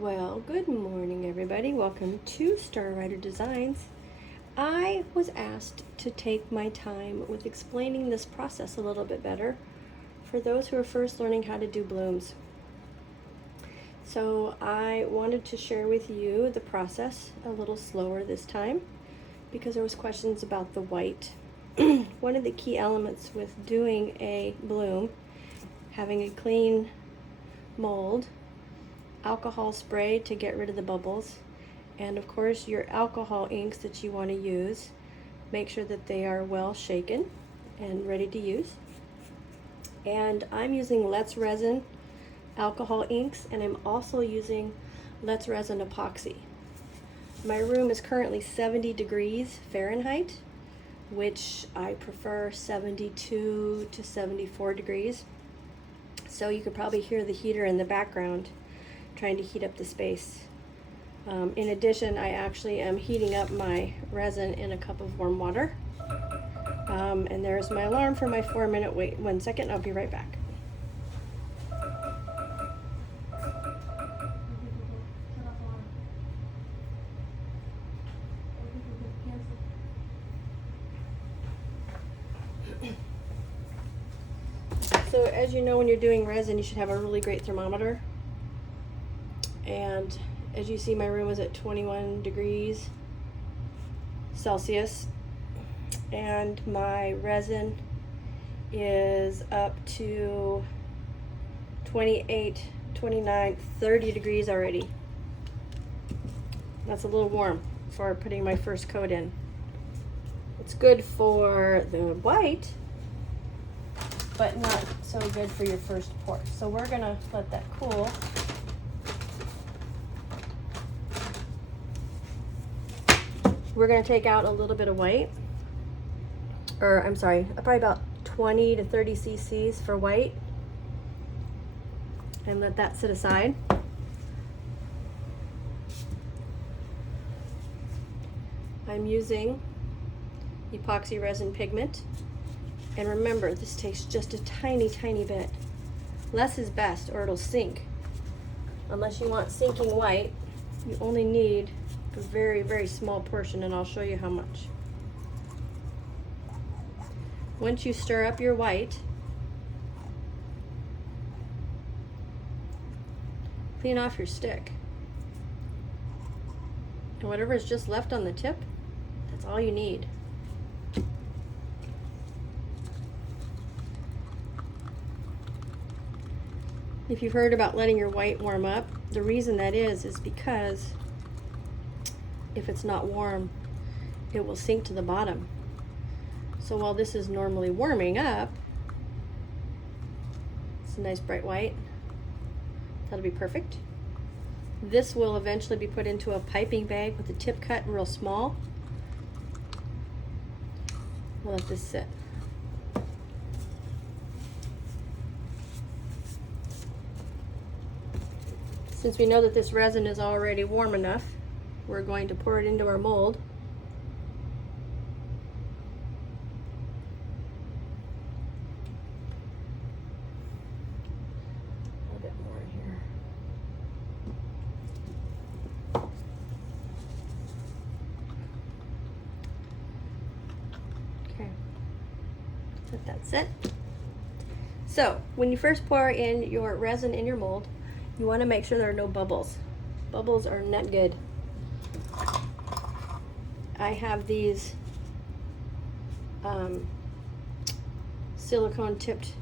Well, good morning, everybody. Welcome to StarRiderDesigns. I was asked to take my time with explaining this process a little bit better for those who are first learning how to do blooms. So I wanted to share with you the process a little slower this time because there was questions about the white. One of the key elements with doing a bloom, having a clean mold, alcohol spray to get rid of the bubbles, and of course your alcohol inks that you want to use. Make sure that they are well shaken and ready to use. And I'm using Let's Resin alcohol inks, and I'm also using Let's Resin Epoxy. My room is currently 70 degrees Fahrenheit, which I prefer 72 to 74 degrees. So you could probably hear the heater in the background trying to heat up the space. In addition, I actually am heating up my resin in a cup of warm water. And there's my alarm for my 4-minute wait. 1 second, I'll be right back. So as you know, when you're doing resin, you should have a really great thermometer. And as you see, my room is at 21 degrees Celsius, and my resin is up to 28, 29, 30 degrees already. That's a little warm for putting my first coat in. It's good for the white, but not so good for your first pour. So we're gonna let that cool. We're going to take out a little bit of white, or I'm sorry, probably about 20 to 30 cc's for white, and let that sit aside. I'm using epoxy resin pigment, and remember, this takes just a tiny bit. Less is best, or it'll sink. Unless you want sinking white, you only need a very small portion, and I'll show you how much. Once you stir up your white, clean off your stick, and whatever is just left on the tip, that's all you need. If you've heard about letting your white warm up, the reason that is because if it's not warm, it will sink to the bottom. So while this is normally warming up, it's a nice bright white. That'll be perfect. This will eventually be put into a piping bag with the tip cut real small. We'll let this sit. Since we know that this resin is already warm enough, we're going to pour it into our mold. A little bit more in here. Okay, let that sit. So when you first pour in your resin in your mold, you want to make sure there are no bubbles. Bubbles are not good. I have these silicone tipped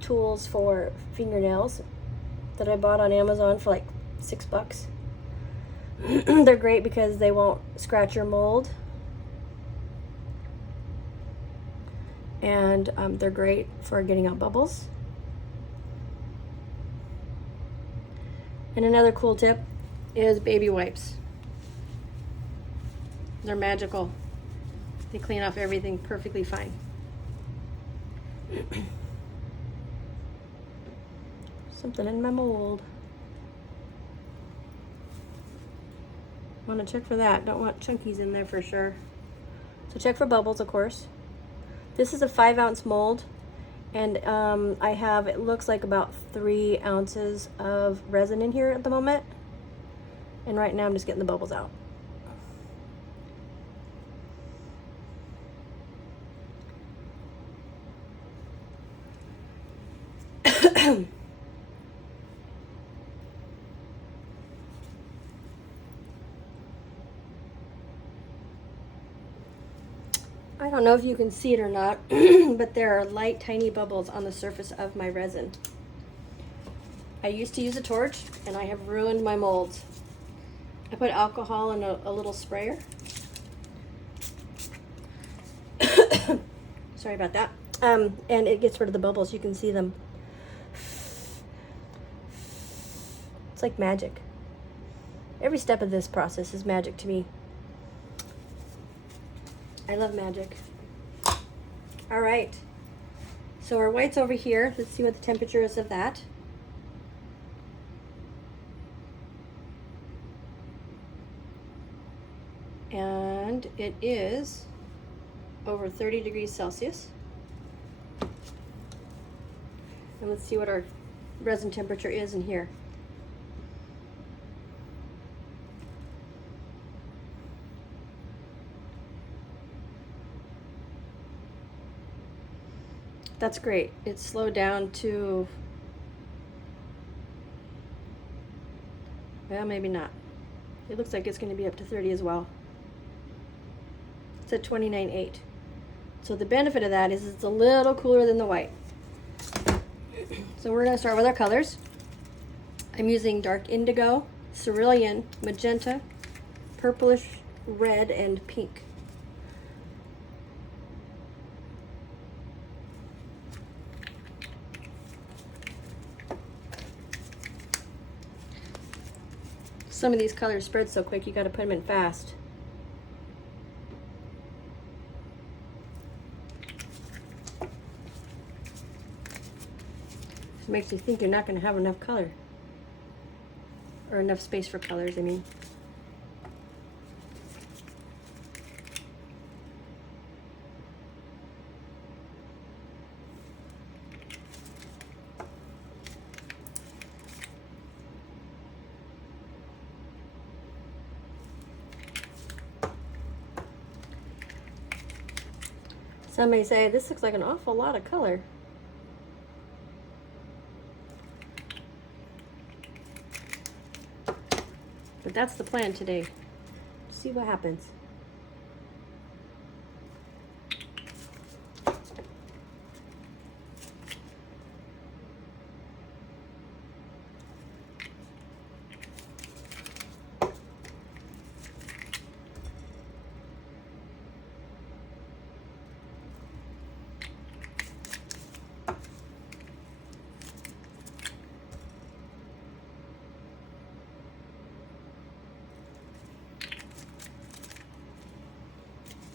tools for fingernails that I bought on Amazon for like $6. They're great because they won't scratch your mold, and they're great for getting out bubbles. And another cool tip is baby wipes. They're magical. They clean off everything perfectly fine. Something in my mold. Want to check for that. Don't want chunkies in there for sure. So check for bubbles, of course. This is a 5-ounce mold, And I have, it looks like about 3 ounces of resin in here at the moment. And right now I'm just getting the bubbles out. I don't know if you can see it or not, but there are light, tiny bubbles on the surface of my resin. I used to use a torch, and I have ruined my molds. I put alcohol in a little sprayer. Sorry about that. And it gets rid of the bubbles. You can see them. It's like magic. Every step of this process is magic to me. I love magic. All right. So our white's over here. Let's see what the temperature is of that. And it is over 30 degrees Celsius. And let's see what our resin temperature is in here. That's great. It's slowed down to, well, maybe not. It looks like it's going to be up to 30 as well. It's at 29.8. So the benefit of that is it's a little cooler than the white. So we're going to start with our colors. I'm using dark indigo, cerulean, magenta, purplish, red, and pink. Some of these colors spread so quick you got to put them in fast. It makes you think you're not going to have enough color. Or enough space for colors, I mean. Some may say this looks like an awful lot of color. But that's the plan today. See what happens.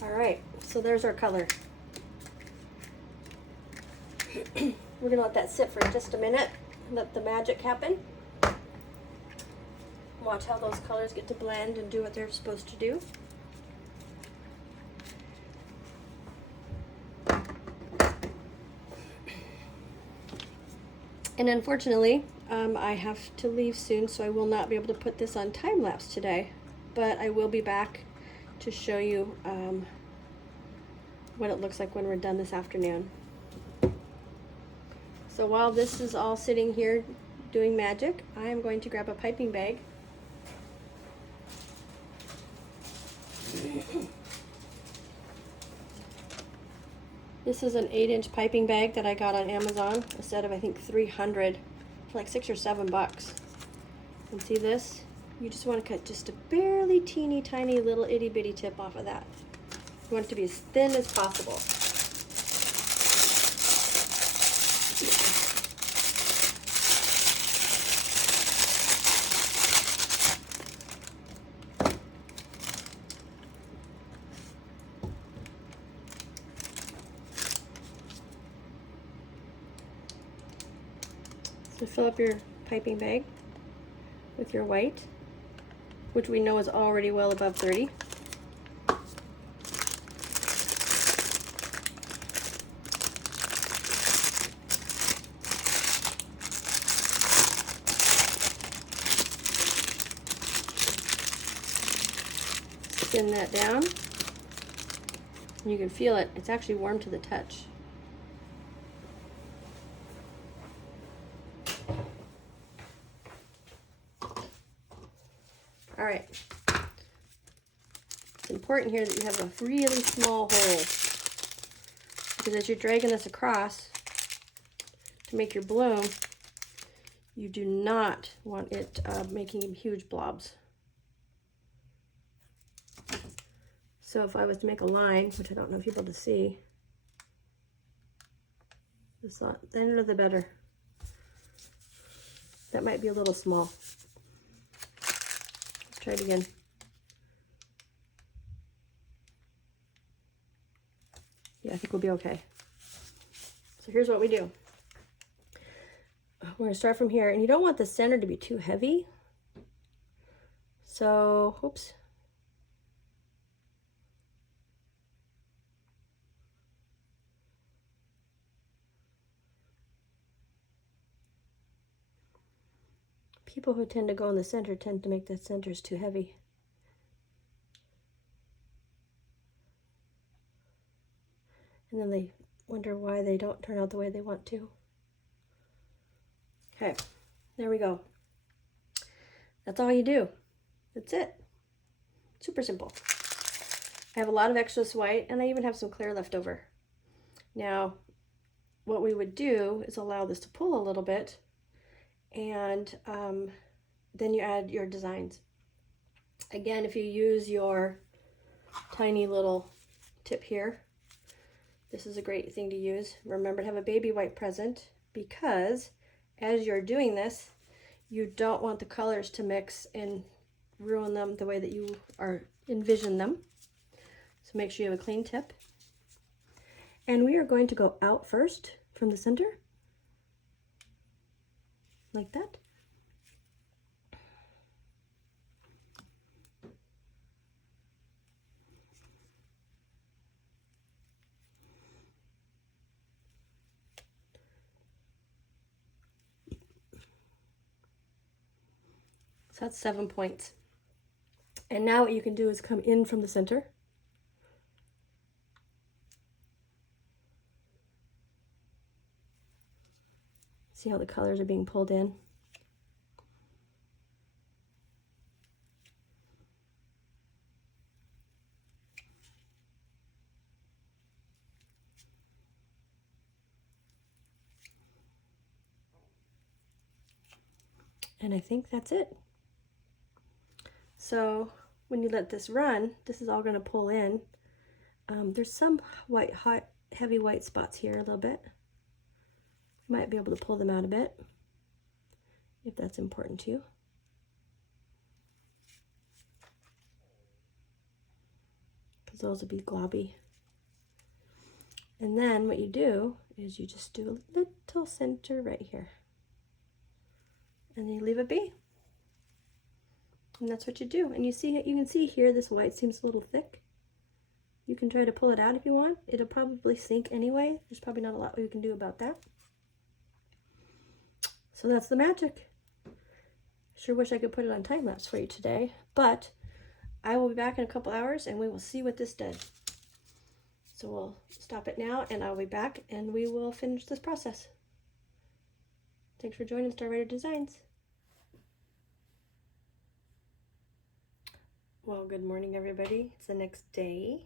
All right, so there's our color. We're gonna let that sit for just a minute, let the magic happen. Watch how those colors get to blend and do what they're supposed to do. And unfortunately, I have to leave soon, so I will not be able to put this on time lapse today, but I will be back to show you what it looks like when we're done this afternoon. So while this is all sitting here doing magic, I am going to grab a piping bag. This is an 8-inch piping bag that I got on Amazon, a set of I think 300 for like $6 or $7. And see this? You just want to cut just a barely teeny tiny little itty bitty tip off of that. You want it to be as thin as possible. So fill up your piping bag with your white, which we know is already well above 30. thin that down. And you can feel it. It's actually warm to the touch. All right. It's important here that you have a really small hole, because as you're dragging this across to make your bloom, you do not want it making huge blobs. So if I was to make a line, which I don't know if you'll be able to see, the thinner the better. That might be a little small. Let's try it again. Yeah, I think we'll be okay. So here's what we do. We're gonna start from here, and you don't want the center to be too heavy. So, oops. People who tend to go in the center tend to make the centers too heavy. And then they wonder why they don't turn out the way they want to. Okay, there we go. That's all you do. That's it. Super simple. I have a lot of excess white, and I even have some clear left over. Now, what we would do is allow this to pull a little bit, and then you add your designs. Again, if you use your tiny little tip here, this is a great thing to use. Remember to have a baby white present, because as you're doing this, you don't want the colors to mix and ruin them the way that you envision them. So make sure you have a clean tip. And we are going to go out first from the center, like that. So that's 7 points. And now what you can do is come in from the center. See how the colors are being pulled in? And I think that's it. So when you let this run, this is all going to pull in. There's some heavy white spots here a little bit. You might be able to pull them out a bit if that's important to you. Because those will be globby. And then what you do is you just do a little center right here. And then you leave it be. And that's what you do. And you can see here this white seems a little thick. You can try to pull it out if you want. It'll probably sink anyway. There's probably not a lot you can do about that. So that's the magic. Sure wish I could put it on time lapse for you today, but I will be back in a couple hours and we will see what this did. So we'll stop it now and I'll be back and we will finish this process. Thanks for joining StarRiderDesigns. Well, good morning everybody. It's the next day.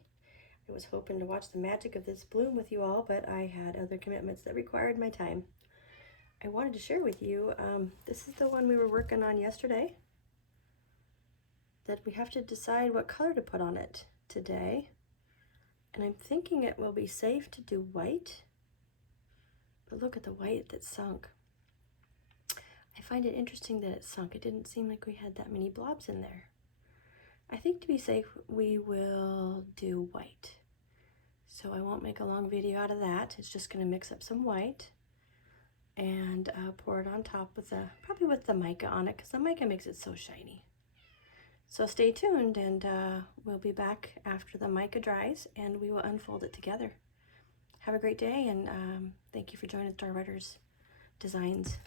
I was hoping to watch the magic of this bloom with you all, but I had other commitments that required my time. I wanted to share with you, this is the one we were working on yesterday, that we have to decide what color to put on it today. And I'm thinking it will be safe to do white, but look at the white that sunk. I find it interesting that it sunk. It didn't seem like we had that many blobs in there. I think to be safe, we will do white. So I won't make a long video out of that. It's just gonna mix up some white and pour it on top with probably with the mica on it, because the mica makes it so shiny. So stay tuned and we'll be back after the mica dries and we will unfold it together. Have a great day and thank you for joining StarRiderDesigns.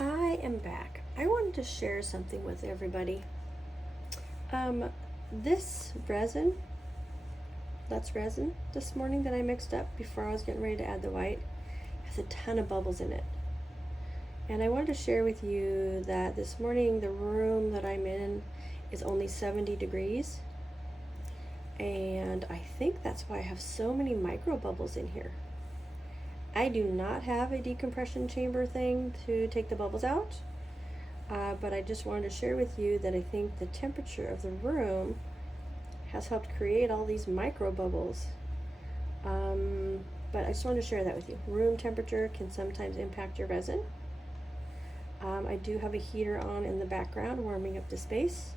I am back. I wanted to share something with everybody. This resin, that's resin this morning that I mixed up before I was getting ready to add the white, has a ton of bubbles in it. And I wanted to share with you that this morning the room that I'm in is only 70 degrees. And I think that's why I have so many micro bubbles in here. I do not have a decompression chamber thing to take the bubbles out, but I just wanted to share with you that I think the temperature of the room has helped create all these micro bubbles. But I just wanted to share that with you. Room temperature can sometimes impact your resin. I do have a heater on in the background warming up the space,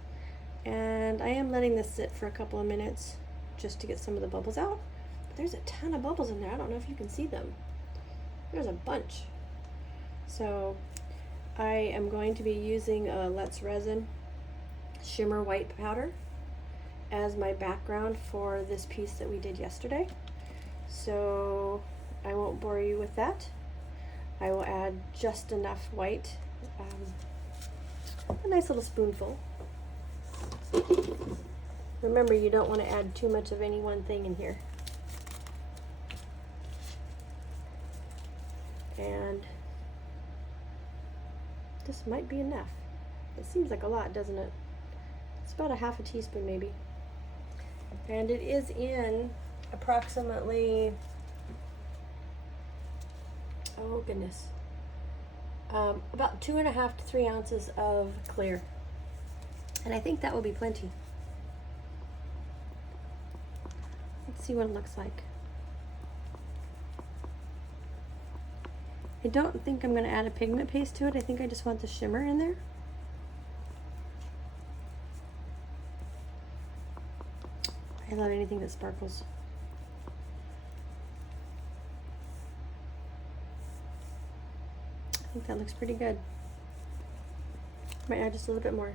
and I am letting this sit for a couple of minutes just to get some of the bubbles out. But there's a ton of bubbles in there. I don't know if you can see them. There's a bunch. So I am going to be using a Let's Resin shimmer white powder as my background for this piece that we did yesterday. So I won't bore you with that. I will add just enough white, a nice little spoonful. Remember, you don't want to add too much of any one thing in here. And this might be enough. It seems like a lot, doesn't it? It's about a half a teaspoon maybe. And it is in approximately, oh goodness, about 2.5 to 3 ounces of clear. And I think that will be plenty. Let's see what it looks like. I don't think I'm going to add a pigment paste to it. I think I just want the shimmer in there. I love anything that sparkles. I think that looks pretty good. Might add just a little bit more.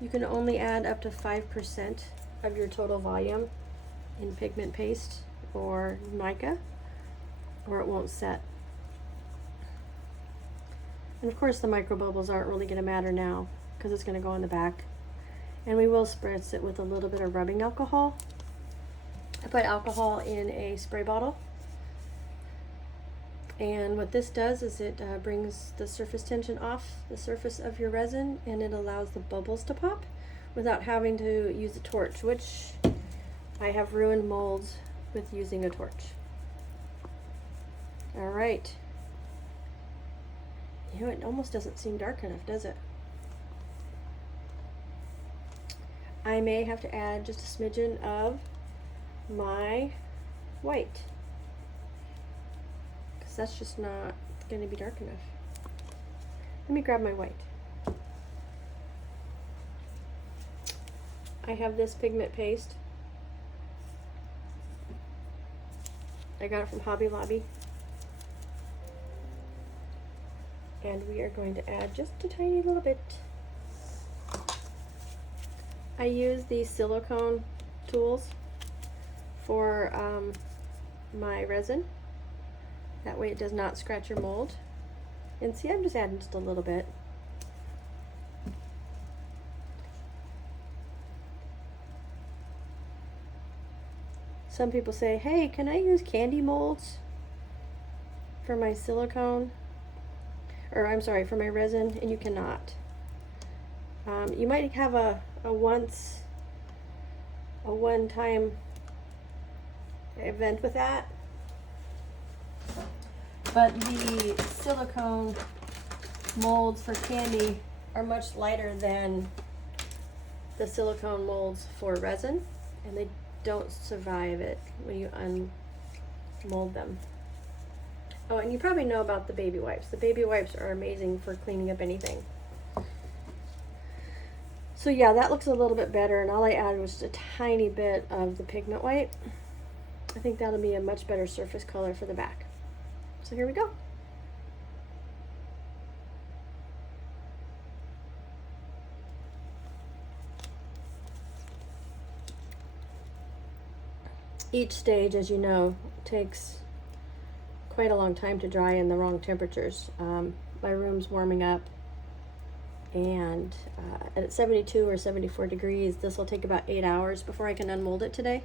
You can only add up to 5% of your total volume in pigment paste or mica, or it won't set. And of course the micro bubbles aren't really going to matter now because it's going to go on the back. And we will spritz it with a little bit of rubbing alcohol. I put alcohol in a spray bottle, and what this does is it brings the surface tension off the surface of your resin, and it allows the bubbles to pop without having to use a torch, which I have ruined molds with using a torch. All right. You know, it almost doesn't seem dark enough, does it? I may have to add just a smidgen of my white, because that's just not going to be dark enough. Let me grab my white. I have this pigment paste. I got it from Hobby Lobby. And we are going to add just a tiny little bit. I use these silicone tools for my resin. That way it does not scratch your mold. And see, I'm just adding just a little bit. Some people say, hey, can I use candy molds for my silicone? Or I'm sorry, for my resin, and you cannot. You might have a one-time event with that, but the silicone molds for candy are much lighter than the silicone molds for resin, and they don't survive it when you unmold them. Oh, and you probably know about the baby wipes. The baby wipes are amazing for cleaning up anything. So yeah, that looks a little bit better, and all I added was just a tiny bit of the pigment white. I think that'll be a much better surface color for the back. So here we go. Each stage, as you know, takes quite a long time to dry in the wrong temperatures. my room's warming up, and at 72 or 74 degrees, this will take about 8 hours before I can unmold it today.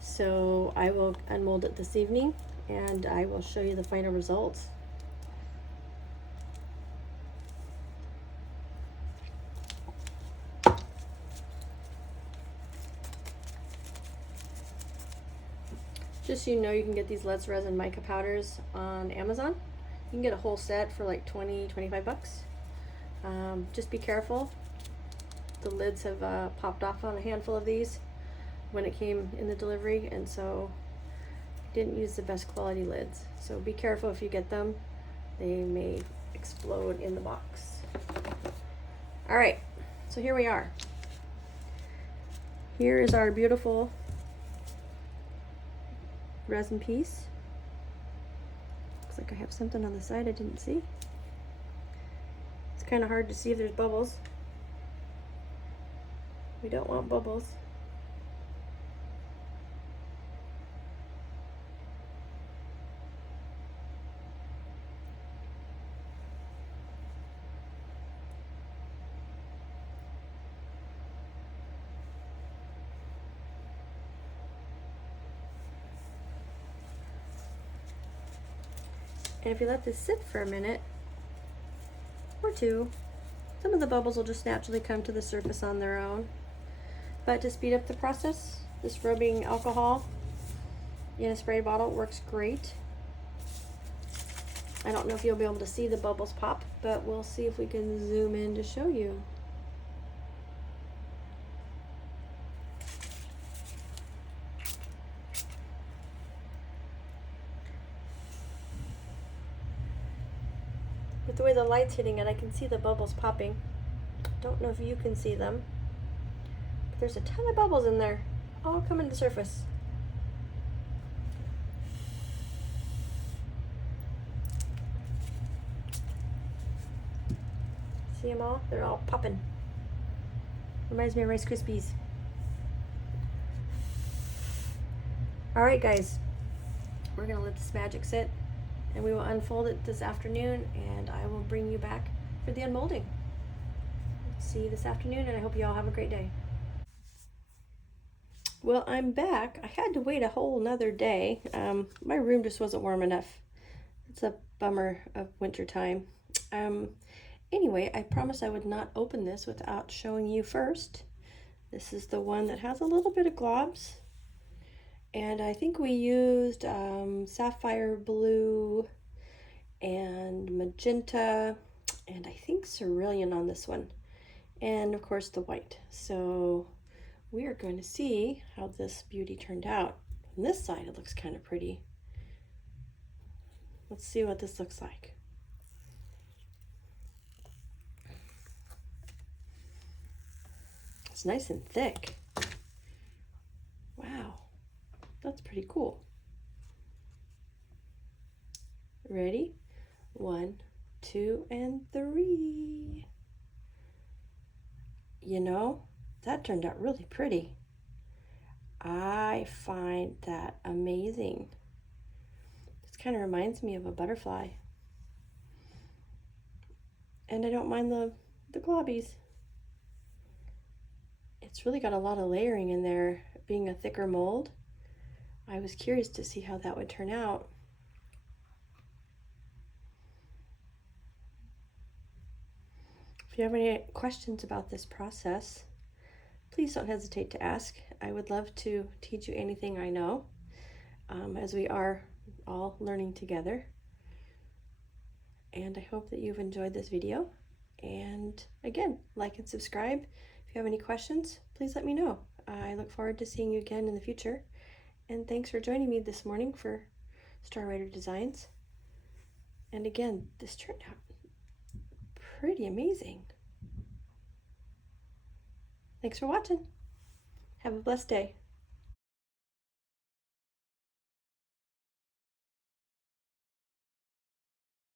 So I will unmold it this evening, and I will show you the final results. Just so you know, you can get these Let's Resin mica powders on Amazon. You can get a whole set for like 20-25 bucks. Just be careful. The lids have popped off on a handful of these when it came in the delivery, and so I didn't use the best quality lids. So be careful if you get them. They may explode in the box. All right, so here we are. Here is our beautiful resin piece. Looks like I have something on the side I didn't see. It's kind of hard to see if there's bubbles. We don't want bubbles. And if you let this sit for a minute or two, some of the bubbles will just naturally come to the surface on their own. But to speed up the process, this rubbing alcohol in a spray bottle works great. I don't know if you'll be able to see the bubbles pop, but we'll see if we can zoom in to show you. With the way the light's hitting it, I can see the bubbles popping. Don't know if you can see them, but there's a ton of bubbles in there, all coming to the surface. See them all? They're all popping. Reminds me of Rice Krispies. All right, guys, we're gonna let this magic sit, and we will unfold it this afternoon, and I will bring you back for the unmolding. See you this afternoon, and I hope you all have a great day. Well, I'm back. I had to wait a whole nother day. My room just wasn't warm enough. It's a bummer of winter time. Anyway, I promised I would not open this without showing you first. This is the one that has a little bit of globs. And I think we used sapphire blue and magenta, and I think cerulean on this one. And of course the white. So we are going to see how this beauty turned out. On this side it looks kind of pretty. Let's see what this looks like. It's nice and thick. Wow, that's pretty cool. Ready? 1, 2, and 3. You know, that turned out really pretty. I find that amazing. This kind of reminds me of a butterfly. And I don't mind the globbies. It's really got a lot of layering in there, being a thicker mold. I was curious to see how that would turn out. If you have any questions about this process, please don't hesitate to ask. I would love to teach you anything I know, as we are all learning together. And I hope that you've enjoyed this video. And again, like and subscribe. If you have any questions, please let me know. I look forward to seeing you again in the future. And thanks for joining me this morning for StarRiderDesigns. And again, this turned out pretty amazing. Thanks for watching. Have a blessed day.